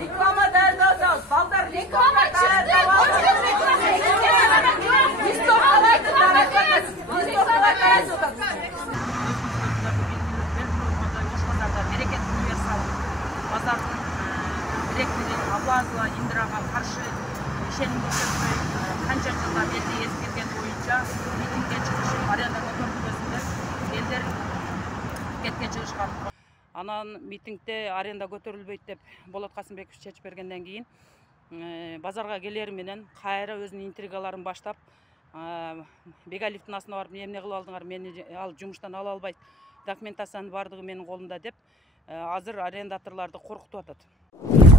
Реклама да, балдар реклама базардың директоры Аблазова Индираға қаршы ишеним көрсөтпөй канча жылдар элди эскерген боюнча митингге чыгышып аренда көтөрүлгөсүндө элдер кетке чыгышкан. Анан митингде аренда көтөрүлбөйт деп Болот Касымбеков чечип бергенден кийин базарга келери менен кайра өзүнүн интригаларын баштап Бегалиевдин астына барып эмне кылып алдыңар, мени ал жумуштан ала албайт, документациянын бардыгы менин колумда деп азыр арендаторлорду коркутуп атат.